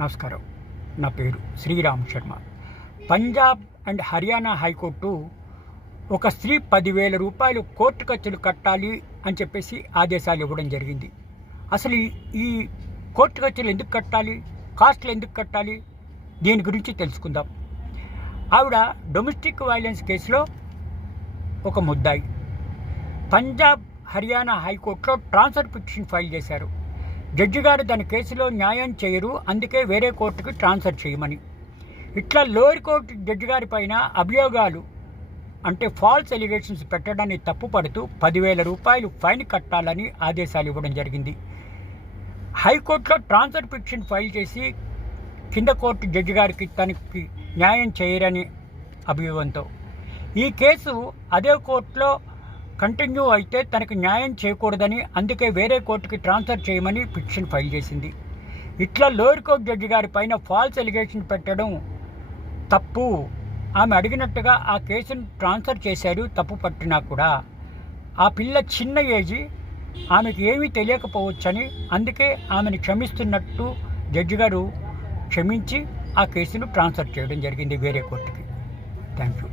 నమస్కారం. నా పేరు Sriram Sharma. Punjab and Haryana high court ఒక స్త్రీ పదివేల రూపాయలు కోర్టు ఖర్చులు కట్టాలి అని చెప్పేసి ఆదేశాలు ఇవ్వడం జరిగింది. అసలు ఈ- కోర్టు ఖర్చులు ఎందుకు కట్టాలి? కాస్ట్లు ఎందుకు కట్టాలి? దీని గురించి తెలుసుకుందాం. ఆవిడ డొమెస్టిక్ వైలెన్స్ కేసులో ఒక ముద్దాయి. పంజాబ్ హర్యానా హైకోర్టులో ట్రాన్స్ఫర్ పిటిషన్ ఫైల్ చేశారు. జడ్జి గారు దాని కేసులో న్యాయం చేయరు అందుకే వేరే కోర్టుకి ట్రాన్స్ఫర్ చేయమని. ఇట్లా లోయర్ కోర్టు జడ్జి గారి పైన అభియోగాలు అంటే ఫాల్స్ ఎలిగేషన్స్ పెట్టడాన్ని తప్పుపడుతూ పదివేల రూపాయలు ఫైన్ కట్టాలని ఆదేశాలు ఇవ్వడం జరిగింది. హైకోర్టులో ట్రాన్స్ఫర్ పిటిషన్ ఫైల్ చేసి కింద కోర్టు జడ్జి గారికి తనకి న్యాయం చేయరని అభియోగంతో. ఈ కేసు అదే కోర్టులో కంటిన్యూ అయితే తనకు న్యాయం చేయకూడదని అందుకే వేరే కోర్టుకి ట్రాన్స్ఫర్ చేయమని పిటిషన్ ఫైల్ చేసింది. ఇట్లా లోయర్ కోర్టు జడ్జి గారి పైన ఫాల్స్ ఎలిగేషన్ పెట్టడం తప్పు. ఆమె అడిగినట్టుగా ఆ కేసును ట్రాన్స్ఫర్ చేశారు తప్పు పట్టినా కూడా. ఆ పిల్ల చిన్న ఏజీ ఆమెకు ఏమీ తెలియకపోవచ్చని అందుకే ఆమెను క్షమిస్తున్నట్టు జడ్జి గారు క్షమించి ఆ కేసును ట్రాన్స్ఫర్ చేయడం జరిగింది వేరే కోర్టుకి. Thank you.